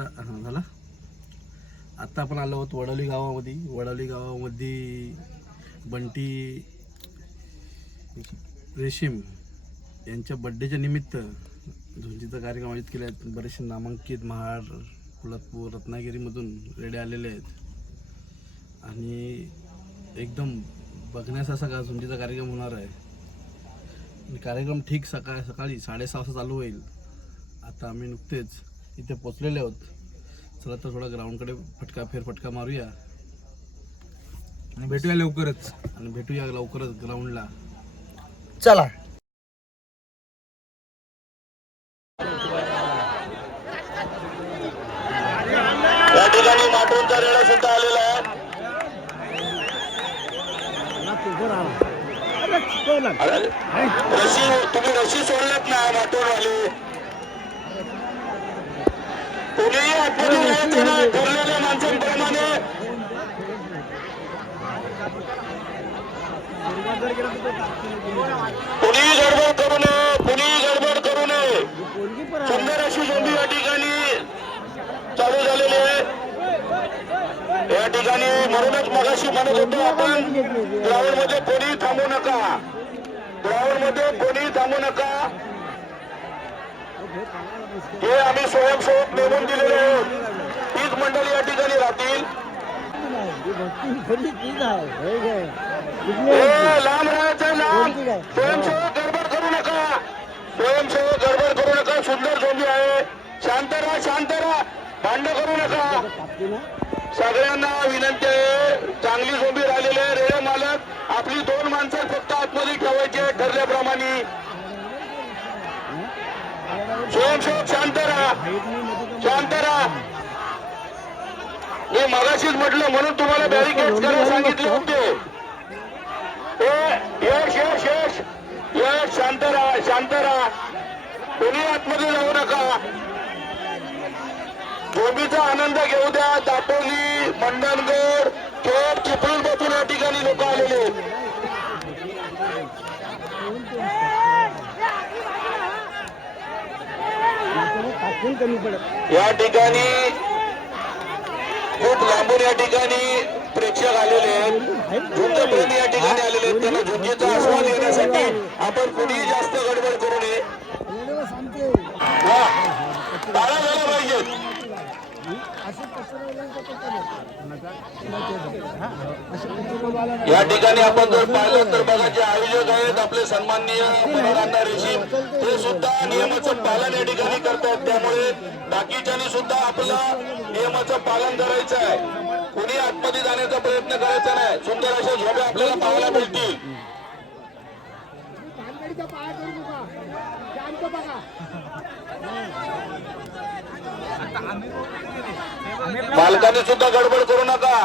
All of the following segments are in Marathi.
आता झाला. आता आपण आलो आहोत वडवली गावामध्ये. वडवली गावामध्ये बंटी रेशीम यांच्या बड्डेच्या निमित्त झुंजीचा कार्यक्रम आयोजित केला आहे. बरेचसे नामांकित महाड, पोलादपूर, रत्नागिरीमधून रेडे आलेले आहेत आणि एकदम बघण्यासारखा का झुंजीचा कार्यक्रम होणार आहे. आणि कार्यक्रम ठीक सकाळी 6:30 वाजता चालू होईल. आता आम्ही नुकतेच इथे पोचलेले आहोत. चला तर थोडा ग्राउंडकडे फेरफटका मारूया आणि भेटूया लवकरच ग्राउंडला. चला. या ठिकाणी माटोंचा रेडा सुद्धा आलेला आहे. तुम्ही रशी सोडलात ना माटोरवाले. कोणीही आतमध्ये नाही ठरलेल्या माणसांप्रमाणे. कुणीही गडबड करू नये. सुंदर अशी झोंबी या ठिकाणी चालू झालेली आहे. या ठिकाणी म्हणूनच मगाशी म्हणत होतो आपण, ग्राउंड मध्ये कोणी थांबू नका. हे आम्ही स्वयंसेवक नेमून दिलेले आहोत. तीच मंडळी या ठिकाणी राहतील. लांब राहायचं लांब. स्वयंसेवक गडबड करू नका. सुंदर झोंबी आहे. शांत राहा. भांडण करू नका. सगळ्यांना विनंती आहे. चांगली झोंबी राहिलेली आहे. रेडे मालक आपली 2 माणसं फक्त आतमध्ये ठेवायचे ठरल्याप्रमाणे. स्वयंसेवक शांत राहा. मी मगाशीच म्हटलं म्हणून तुम्हाला बॅरिकेड करायला सांगितले होते. यश शांत राहा. कोणी आतमध्ये जाऊ नका. झोंबीचा आनंद घेऊ द्या. दापोली, मंडणगड, खेड, चिपळूण पासून या ठिकाणी लोक आलेले. या ठिकाणी खूप लांबून या ठिकाणी प्रेक्षक आलेले आहेत. झुंजप्रेमी या ठिकाणी आलेले आहेत. त्यांना झुंजीचा आस्वाद घेण्यासाठी आपण कुणीही जास्त गडबड करू नये. टाळा झाला पाहिजे. या ठिकाणी आपण जर पाहिलं तर बघा, जे आयोजक आहेत आपले सन्माननीय मनोरंजन रेशीम, ते सुद्धा नियमाचं पालन या ठिकाणी करतात. त्यामुळे बाकीच्यांनी सुद्धा आपलं नियमाचं पालन करायचं आहे. कोणी आतमध्ये जाण्याचा प्रयत्न करायचा नाही. सुंदर अशा झोंबे आपल्याला पाहायला मिळतील. मालकाने सुद्धा गडबड करू नका.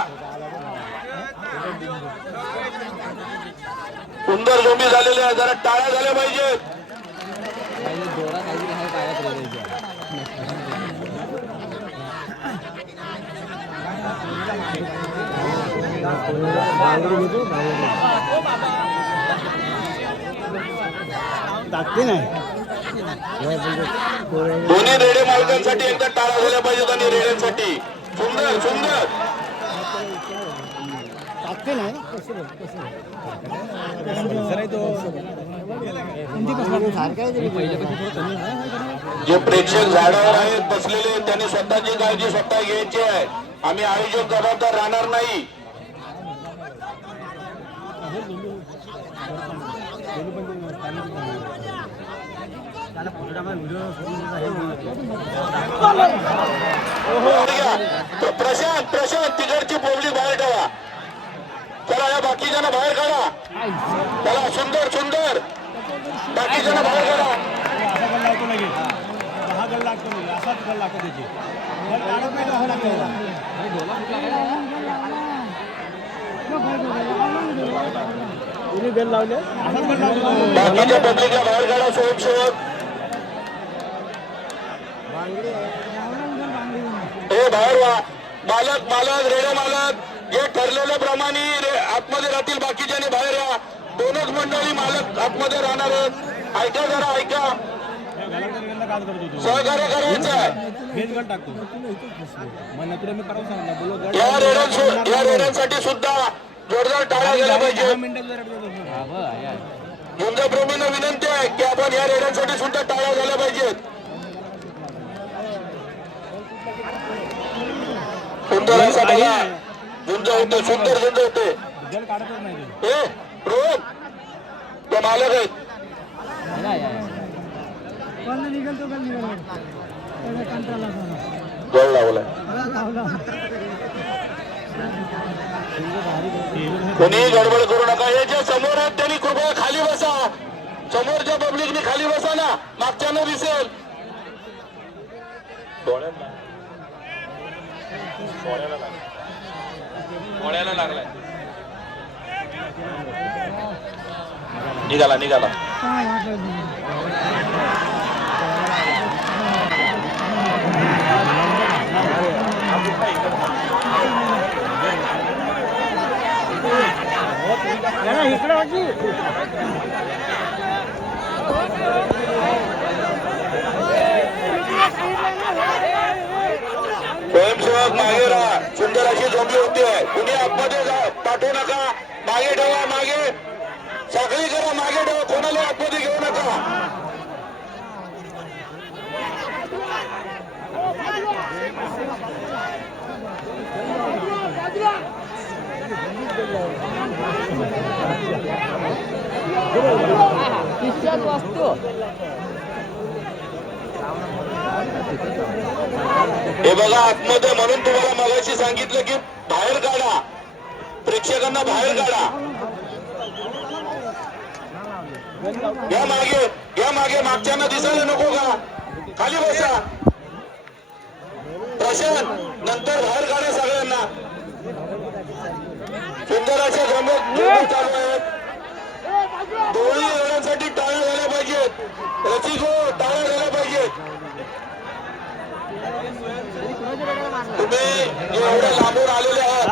सुंदर झोंबी झालेली आहे. जरा टाळ्या झाल्या पाहिजेत. दोन्ही रेडे मालकांसाठी एकदा टाळा झाल्या पाहिजेत आणि रेड्यांसाठी. सुंदर जे प्रेक्षक झाडावर आहेत बसलेले, त्यांनी स्वतःची काळजी स्वतः घ्यायची आहे. आम्ही आयोजक जबाबदार राहणार नाही. प्रशांत तिकडची बोबडी बाहेर ठेवा. चला या बाकीच्यांना बाहेर काढा. चला सुंदर बाकीच्यांना बाहेर काढा. बाकीच्या पब्लिकला बाहेर काढा. स्वयंसेवक बाहेर व्हा. मालक रेडे मालक जे ठरलेल्याप्रमाणे आतमध्ये राहतील. बाकीच्याने बाहेर या. 2च मंडळी मालक आतमध्ये राहणार आहेत. ऐका. सहकार्य करायचं आहे. या रेड्यांसाठी सुद्धा जोरदार टाळ्या झाल्या पाहिजे. झुंजप्रेमींना विनंती आहे की आपण या रेड्यांसाठी सुद्धा टाळ्या झाल्या पाहिजेत. सुंदर असा बघा झुंज होते, सुंदर झुंज होते. हे रोहन तो मालक आहेत. गळ लावलाय. कोणी गडबड करू नका. हे जे समोर आहेत त्यांनी कृपया खाली बसा. समोरच्या पब्लिकने खाली बसा ना, मागच्यांना दिसेल. डोळ्याला लागलाय. निघाला निघाला. स्वयंसेवक मागे राहा. सुंदर अशी जमली होती. कुणी आतमध्ये जा पाठवू नका. मागे ठेवा. मागे साखळी करा. मागे ठेवा. कोणाला आतमध्ये घेऊ नका. हे बघा आतमध्ये, म्हणून तुम्हाला मगाशी सांगितलं की बाहेर काढा. प्रेक्षकांना बाहेर काढा. घ्या मागे, घ्या मागे. मागच्यांना दिसायला नको का? खाली बसा. प्रशांत नंतर बाहेर काढा सगळ्यांना. सुंदर अशा जमत चालू आहेत. दोन्ही लढ्यांसाठी टाळ्या झाल्या पाहिजेत. रसिको टाळ्या झाल्या पाहिजेत. तुम्ही एवढ्या लांबून आलेले आहात,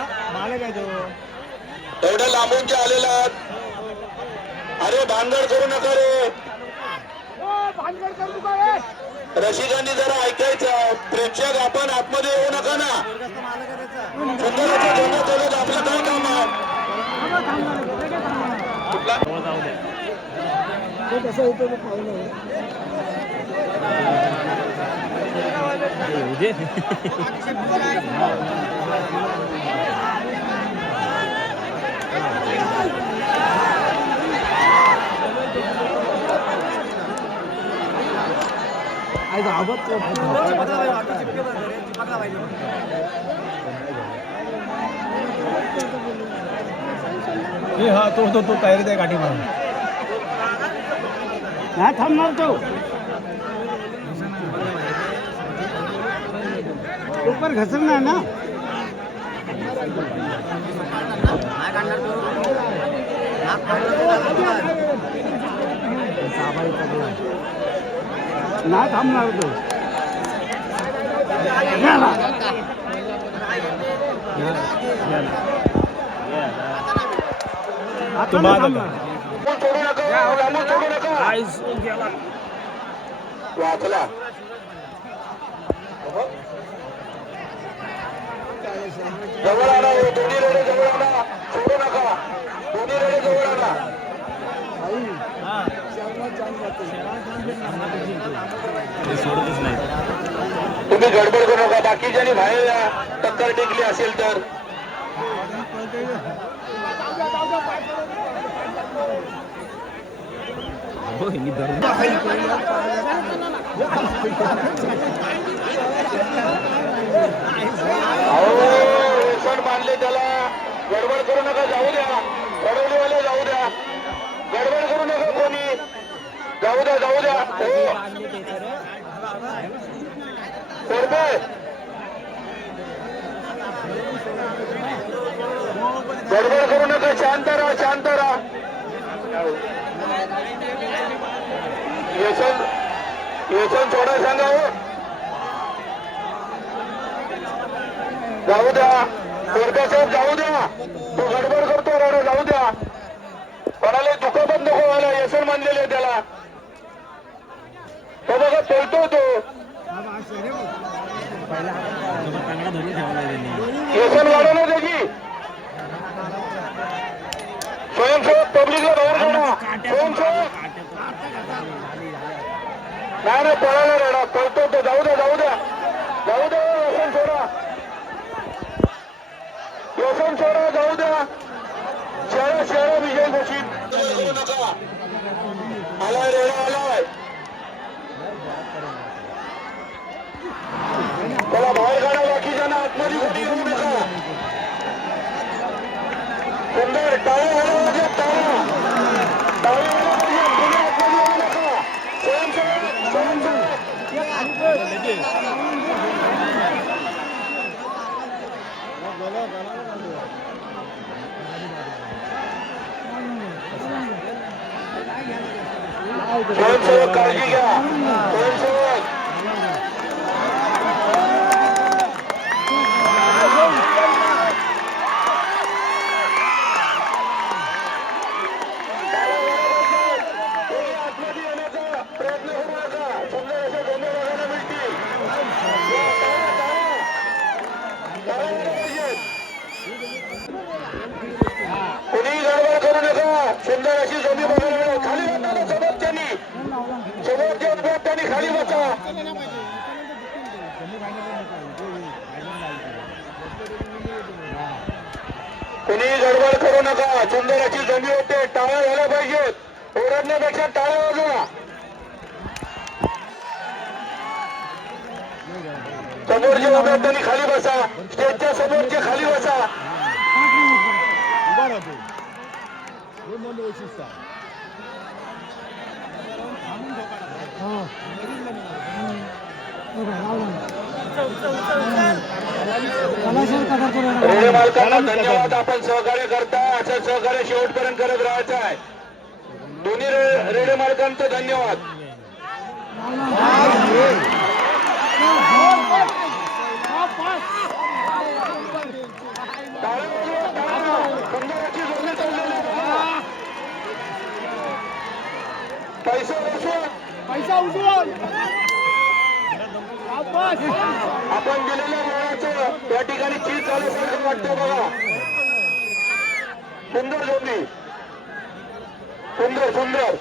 एवढ्या लांबून जे आलेले आहात, अरे भानगड करू नका रे. रसिकांनी जरा ऐकायचं. प्रेक्षक आपण आतमध्ये येऊ नका ना. सुंदराच्या जन्म चालत आपलं काय काम आहे? हा तो तयारीत आहे गाठी मारून. नाही थांबणार तो. ऊपर घसरणार ना. नाही थांबणार तो. वाचला. जवळ आणा. दोन्ही रेडे जवळ आणा. सोडू नका. दोन्ही रेडे जवळ आणा. तुम्ही गडबड करू नका. बाकीच्यांनी बाहेर या. टक्कर टेकली असेल तर. व्यसन बांधले त्याला. गडबड करू नका. जाऊ द्या. गडबडीवाले जाऊ द्या. गडबड करू नका कोणी. जाऊ द्या. जाऊ द्या. गडबड करू नका. शांत राहा. शांत राहा. व्यसन सोडा सांगा. हो जाऊ द्या. कोरडे साहेब जाऊ द्या. तो गडबड करतो. रडा जाऊ द्या. कोणाला दुखापत नको व्हायला. व्यसन मानलेले त्याला. तो बघा पळतो तो व्यसन वाढवलं त्याची स्वयंसेवक पब्लिकला बाहेर काढा स्वयंसेवक नाही पळायला रेडा पळतो तो जाऊ द्या व्यसन सोडा जाऊ द्या शहरा विजय घोषित नका आलाय रेडा आलाय त्याला बाहेर काढा बाकीच्यांना आतमध्ये कोणी येऊ नका सुंदर टाळा झाला पाहिजे टाळा झाला पाहिजे कोणी आतमध्ये येऊ नका स्वयंसेवक काळजी घ्या स्वयंसेवक प्रयत्न करू नका सुंदर अशा गोंधळ बघायला मिळतील कोणीही गडबड करू नका सुंदर अशी जोडी बघायला मिळेल खाली बसायला सोबत त्यांनी खाली बसा कोणीही गडबड करू नका सुंदर अशी जमी होते टाळ्या झाल्या पाहिजेत ओरडण्यापेक्षा टाळ्या वाजवा समोरचे विद्यार्थ्यांनी खाली बसा स्टेजच्या समोरचे खाली बसा रेल्वे मालकांना धन्यवाद आपण सहकार्य करता असं सहकार्य शेवटपर्यंत करत राहायचं आहे दोन्ही रेल्वे मालकांचं धन्यवाद पैसा उचलून आपण दिलेल्या वेळाचं त्या ठिकाणी चीज झाल्यासारखं वाटतं बघा सुंदर जोडी सुंदर सुंदर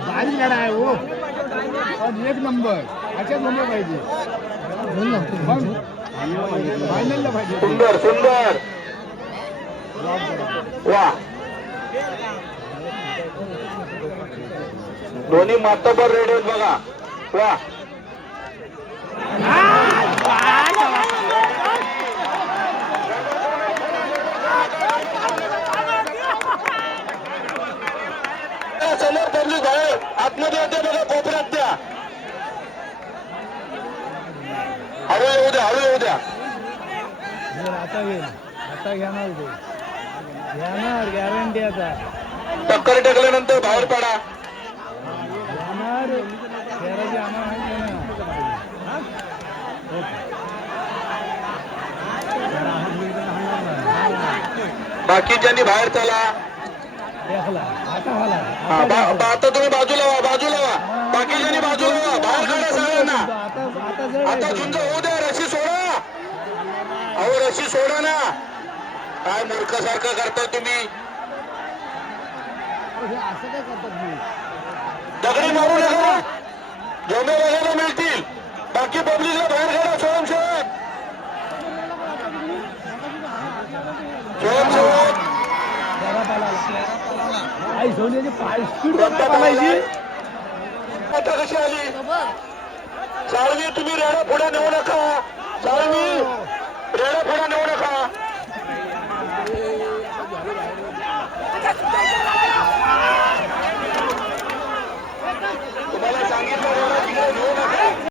भारी लढा आहे हो एक नंबर अशाच नंबर पाहिजे फायनलला पाहिजे सुंदर सुंदर वा दोन्ही मातबर रेड आहेत बघा वा समोर पब्लिक बाहेर आतमध्ये येते बघा कोपऱ्यात द्या हळू येऊ द्या हळू येऊ द्या आता घेईल आता घेणार ते घेणार गॅरंटी आता टक्कर टेकल्यानंतर बाहेर पडा घेणार शहराची आम्हाला माहिती आहे ना बाकीच्यांनी बाहेर चला आता तुम्ही बाजूला व्हा बाकीच्यांनी बाजूला व्हा बाहेर काढा सगळ्यांना आता झुंज होऊ द्या रशी सोडा अहो रशी सोडा ना काय मूर्खासारखं करता तुम्ही दगडी मारू नका जमे बघायला मिळतील बाकी पब्लिकला बाहेर काढा स्वयंसेवक आता कशी आली साळवी तुम्ही रेडा पुढे नेऊ नका साळवी रेडा पुढे नेऊ नका तुम्हाला सांगितलं रेडा तिकडे नेऊ नका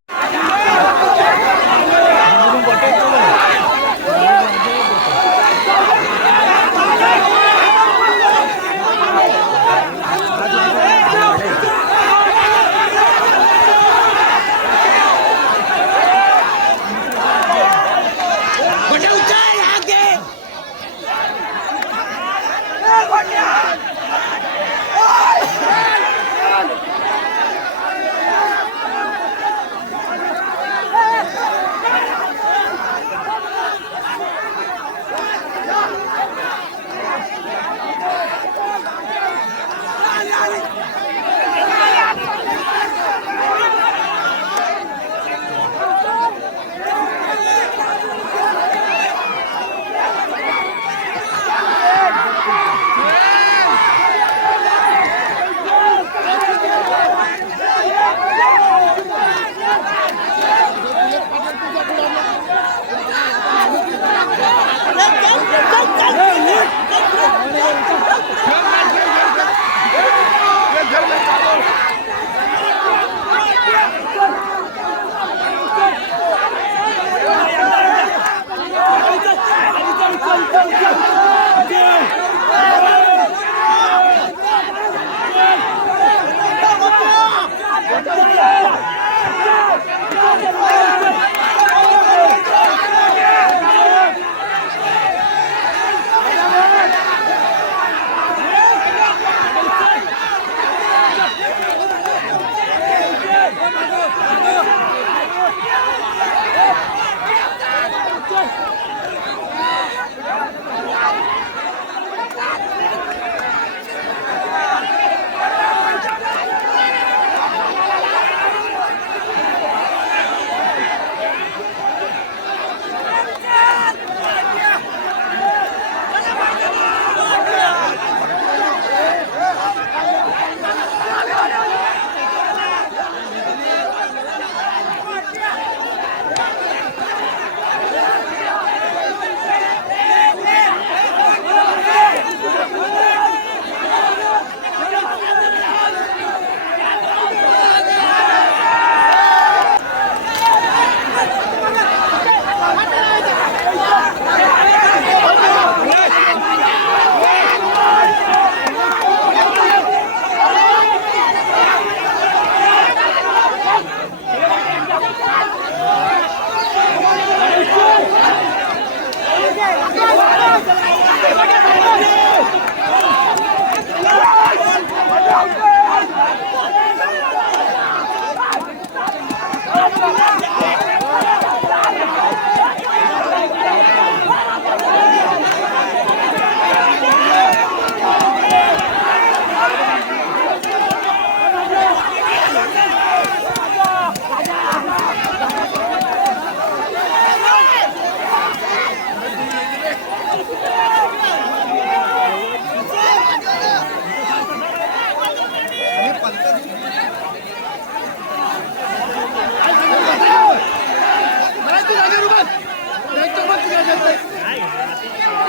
नाही